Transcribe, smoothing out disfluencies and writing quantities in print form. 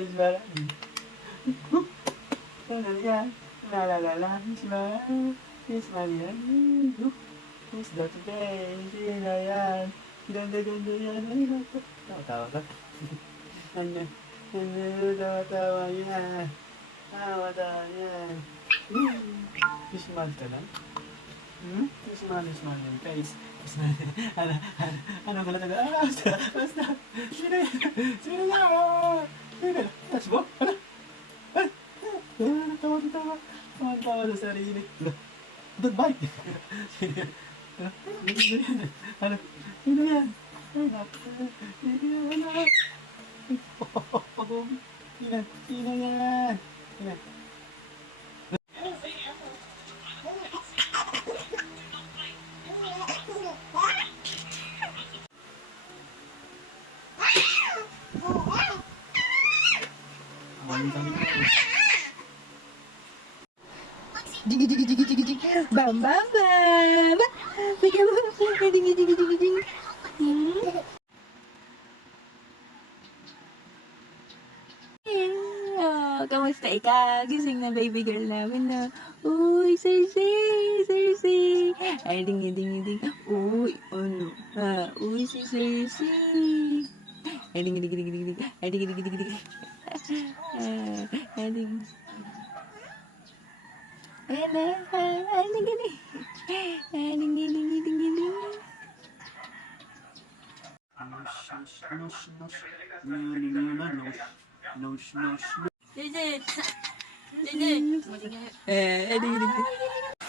Ismael. Ano yan? Lalalala, Ismael. Ismael yan. Who's that today? Sino yan? Ganda-ganda yan. Ay, naku. Tawa-tawa ka? Ano? Tawa-tawa yan. Tawa-tawa yan. Ismael ka lang? Ismael yung face. Ano ka lang? Basta. Sino yan? Sino yan? Sino yan? Touch mo? Ano? Tawa-tawa. Tawa-tawa sa sarili. Goodbye. Sino yan? Ano? Sino yan? Ay, naku. Sino yan? Sino yan? Sino? Jigi jigi jigi jigi jigi bam bam bam bigam jigi jigi jigi jigi kamusta ika? Gising na baby girl namin na. Uy, Cersei, Cersei. Ay, ding, ding, ding. Uy, ano? Uy, si Cersei. Ay, ding, ding, ding, ding. Ay, ding, ding, ding, ding. Ay, ding. Ayan na. Ay, ding, ding. Ay, ding, ding, ding, ding, ding, ding. Legit. Legit. Ding, ding, ding.